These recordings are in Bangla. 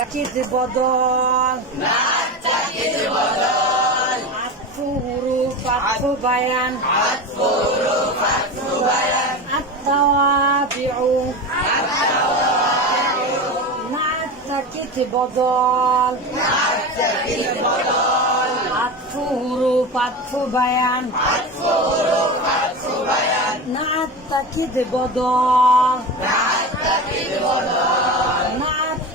তাকিদ বদল আতফু হুরুফ আতফু বায়ান আত্তাওয়াবিউ নাত তাকিদ বদল আতফু হুরুফ আতফু বায়ান নাত তাকিদ বদল নাত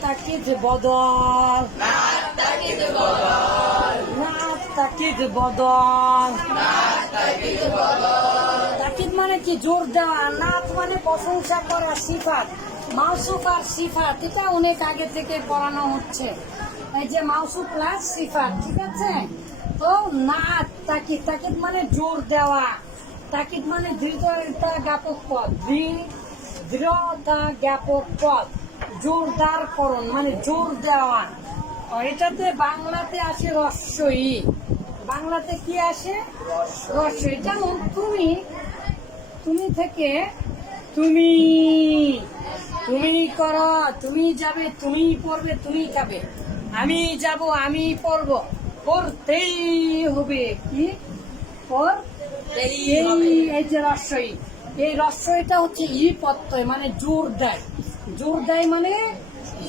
তাকিদ বদল। তাকিদ বদল। তাকিদ মানে কি জোর দেওয়া নাত মানে প্রশংসা করা সিফাত, মাউসুফ আর সিফাত। এটা অনেক আগে থেকে পড়ানো হচ্ছে। এই যে মাউসুফ প্লাস সিফাত, ঠিক আছে? তো নাত তাকিদ তাকিদ মানে জোর দেওয়া। তাকিদ মানে দৃঢ়তা জ্ঞাপক পদ দৃঢ়তা জ্ঞাপক পদ। জোরদার করণ মানে জোর দেওয়া এটাতে বাংলাতে আসে রস্যই। বাংলাতে কি আসে? রস্যই যেমন তুমি তুমি থেকে তুমি তুমি করো তুমি যাবে তুমি পড়বে তুমি খাবে। আমি যাব আমি পড়ব। পড়তেই হবে। কি? এই যে রস্যই। এই রস্যইটা হচ্ছে ই প্রত্যয় মানে জোর দেয়। জোর দেয় মানে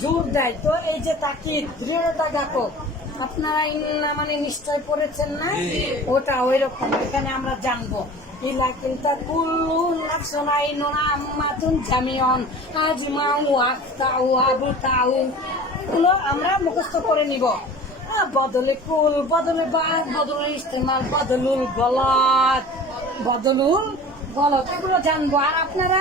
জোর দেয়। তো এই যে তাকে দৃঢ়তা জ্ঞাপক আপনারা ইন্না মানে নিশ্চয় পড়েছেন না? ওটা ওই রকম এখানে আমরা জানব। ইলা কিন্তা কুল্লু নাফসুনাই নুনা আম্মাতুন জামিয়ন আবতাউ। এগুলো আমরা মুখস্থ করে নিব। বদলে কুল বদলে বাদ বদলে ইস্তেমাল বদলুল গলত বদলুল গলত। এগুলো জানব। আর আপনারা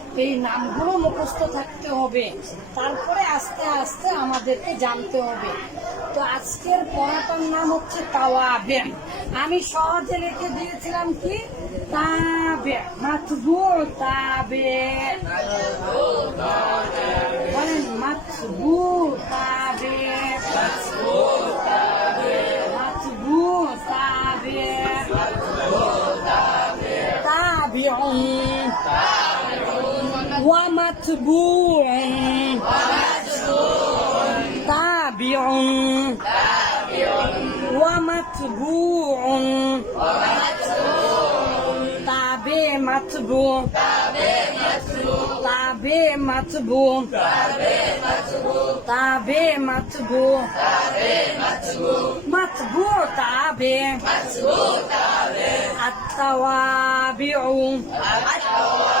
এই নামগুলো মুখস্থ থাকতে হবে। তারপরে আস্তে আস্তে আমাদেরকে জানতে হবে। তো আজকের পড়াটার নাম হচ্ছে তাওয়াবে। আমি সহজে লিখে দিয়েছিলাম কি? তাবে মাতবু তাবে বলেন মাতবু তাবে মাতবু তাবে তাবিউন ومتبوع. تابع. ومتبوع. تابع متبوع تابع متبوع تابع متبوع متبوع تابع. التوابع. নাচ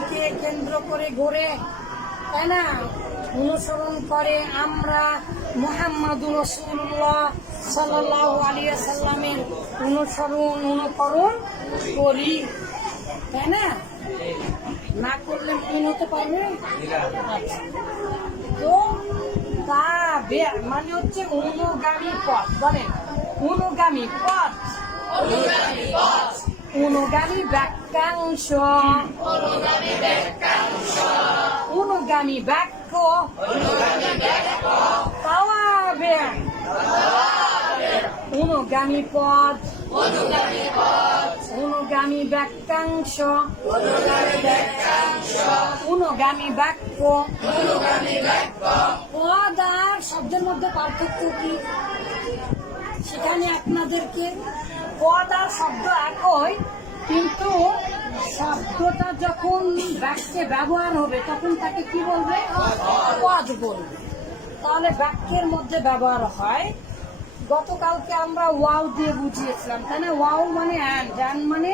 কেন্দ্র করে ঘোরে তাই না? অনুসরণ করে আমরা মোহাম্মদুর রসুল্লাহ সাল্লাহ আলিয়া সাল্লামের অনুসরণ, অনুকরণ করি। তাই না? না করলে মনে হতে পারবে? আচ্ছা। তো তা মানে হচ্ছে অনুগামী পথ, বলেন। অনুগামী পথ। অনুগামী বাক্যাংশ অনুগামী বাক্য তাওয়াবে অনুগামী পদ অনুগামী বাক্যাংশ অনুগামী বাক্য পদ আর শব্দের মধ্যে পার্থক্য কি? সেখানে আপনাদেরকে পদ আর শব্দ একই, কিন্তু শব্দটা যখন বাক্যে ব্যবহার হবে, তখন তাকে কি বলবে? পদ বলবে। তাহলে বাক্যের মধ্যে ব্যবহার হয়। গতকালকে আমরা ওয়াও দিয়ে বুঝিয়েছিলাম, তাই না? ওয়াও মানে অ্যান্ড অ্যান্ড মানে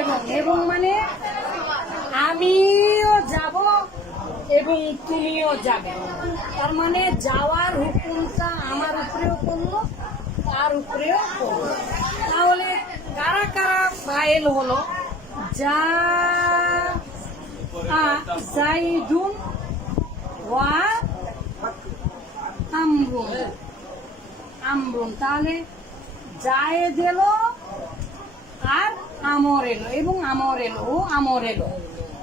এবং এবং মানে আমিও যাব এবং তুমিও যাবে। তার মানে যাওয়ার হুকুমটা আমার উপরেও পড়ল, তার উপরেও পড়ল। তাহলে কারা কারা ফাইল হলো? যা ওয়া তাহলে জায়েদ এলো আর আমর এলো এবং আমর এলো ও আমর এলো।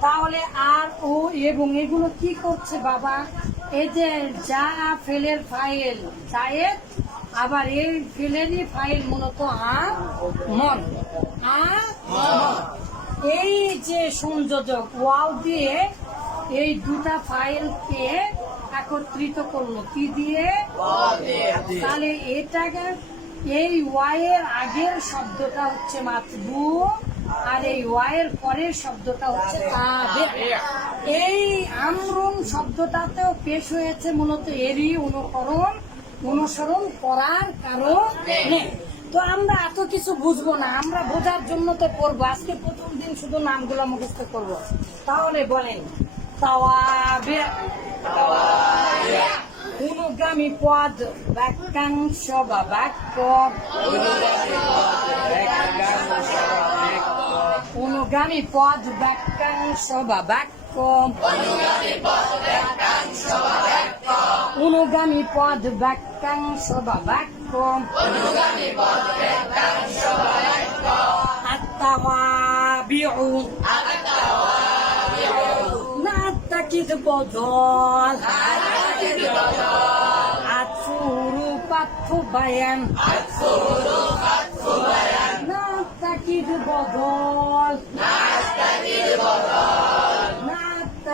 তাহলে আর, ও এবং এগুলো কি করছে বাবা? এই যে যা ফেলের ফাইল। জায়েদ আবার এই ফেলেরই ফাইল মূলত আ মন আ এই যে সংযোজক ওয়াও দিয়ে এই দুটা ফাইলকে একত্রিত করল। কি দিয়ে? তাহলে এটাকে এই ওয়াইয়ের আগের শব্দটা হচ্ছে মাতবু আর এই ওয়াইয়ের পরের শব্দটা হচ্ছে এই আমরুন শব্দটাতেও পেশ হয়েছে মূলত এরই অনুকরণ। অনুসরণ করার কারণে। তো আমরা এত কিছু বুঝব না, আমরা বোঝার জন্য তো করব। আজকে প্রথম দিন শুধু নামগুলো মুখস্থ করব। তাহলে বলেন অনুগামী পদ বাক্যাংশ বা বাক্য। অনুগামী পদ বাক্যাংশ বা বাক্য। অনুগামী পদ বাক্যাংশ বা বাক্য আত্মাবিউ নাত্তাকিদ বদল। আতফুরু পাত্থু বায়ান। বদল নাত্তাকিদ বদল।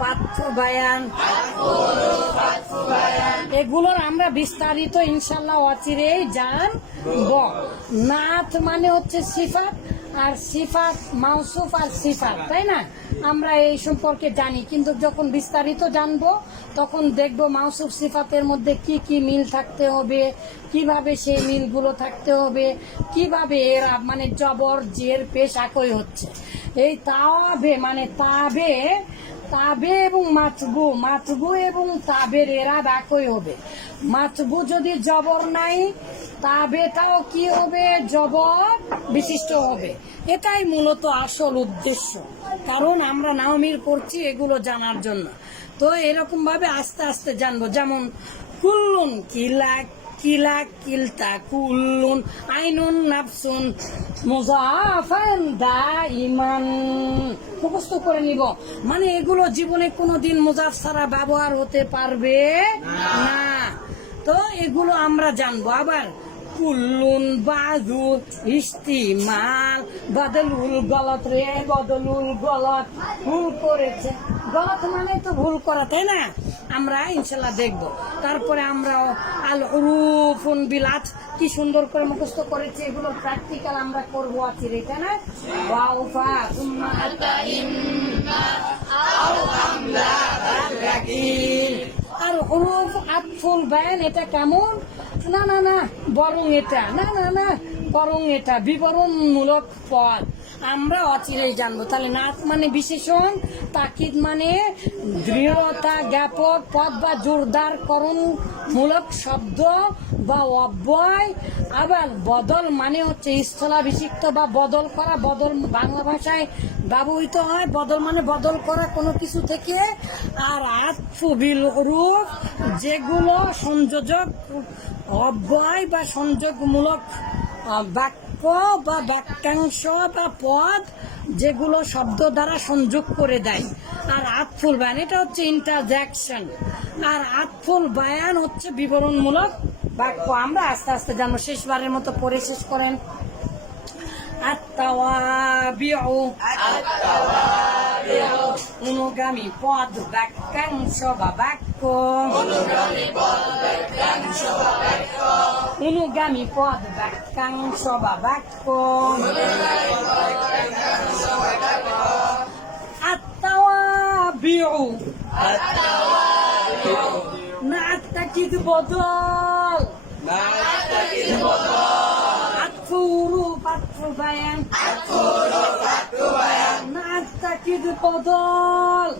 পাত্থু বায়ান এগুলোর আমরা বিস্তারিত ইনশাল্লাহ অচিরেই জানব। নাথ মানে হচ্ছে সিফাত, আর সিফাত মাউসুফ আর সিফাত, তাই না? আমরা এই সম্পর্কে জানি, কিন্তু যখন বিস্তারিত জানব, তখন দেখব মাউসুফ সিফাতের মধ্যে কি কি মিল থাকতে হবে, কীভাবে সেই মিলগুলো থাকতে হবে, কীভাবে এরা মানে জবর জের পেশ একই হচ্ছে। এই তাবে মানে তাবে তাবে এবং মাতবু মাতবু এবং তাবের এরা একই হবে। মাতবু যদি জবর নাই, তাবেটাও কি হবে? জবর বিশিষ্ট হবে। এটাই মূলত আসল উদ্দেশ্য। কারণ আমরা নাওমির করছি এগুলো জানার জন্য। তো এরকম ভাবে আস্তে আস্তে জানব। যেমন, কুল্লুন কিলা কিলা কিলতা কুল্লুন, আইনুন নাফসুন, মুজাফান দাইমান মুখস্থ করে নিব। মানে এগুলো জীবনে কোনোদিন মুজাফ ছাড়া ব্যবহার হতে পারবে না। তো এগুলো আমরা জানব। আবার কুল্লুন বাজু ইস্তিমাল। বদলুল গলত রে, বদলুল গলত। ভুল করেছে। গলত মানে তো ভুল করা, তাই না? আমরা ইনশাল্লাহ দেখব। তারপরে আমরা আল উরুফুন বিলাত, কি সুন্দর করে মুখস্থ করেছে, এগুলো প্র্যাকটিক্যাল আমরা করব আছি রে তাই না? ওয়াউফা সুম্মা আতাইম আর হরুফ আতফুল বায়ান, এটা কেমন? না না না, বরং এটা, না না না, বরং এটা, বিবরণমূলক পদ। আমরা অচিরেই জানব। তাহলে নাচ মানে বিশেষণ, তাকিদ মানে দৃঢ়তা জ্ঞাপক, পদ বা জোরদার করণ মূলক শব্দ বা অব্যয়। আবার বদল মানে হচ্ছে স্থলাভিষিক্ত বা বদল করা, বদল বাংলা ভাষায় ব্যবহৃত হয়। বদল মানে বদল করা কোনো কিছু থেকে। আর আতফুবিল রূপ যেগুলো সংযোজক অব্যয় বা সংযোগমূলক বাক্য বা বাক্যাংশ বা পদ যেগুলো শব্দ দ্বারা সংযোগ করে দেয়। আর আতফুল বায়ান, এটা হচ্ছে ইন্টারজ্যাকশন আর আতফুল বায়ান হচ্ছে বিবরণমূলক বাক্য। আমরা আস্তে আস্তে যেন শেষবারের মতো পরে শেষ করেন। আত্মাওয়াবিউ অনুগামী পদ বাক্যাংশ বা বাক্য অনুগামী পদ বাক্যাংশ বা বাক্য التوابع نعتقد بضال عطف রাজনীতির বদল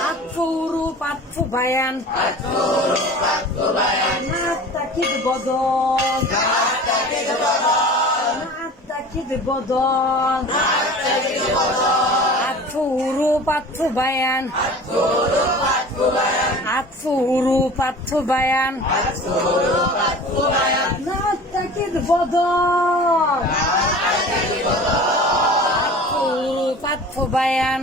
পাঠ্যরু পাথু বায়ান। নাত্তাকিদ বদল। নাত্তাকিদ বদল। পাঠ্যরু পাঠ্য বায়ান। পাঠ্যরু পাঠ্য বায়ান। নাত্তাকিদ বদল। পাঠ্য বায়ান।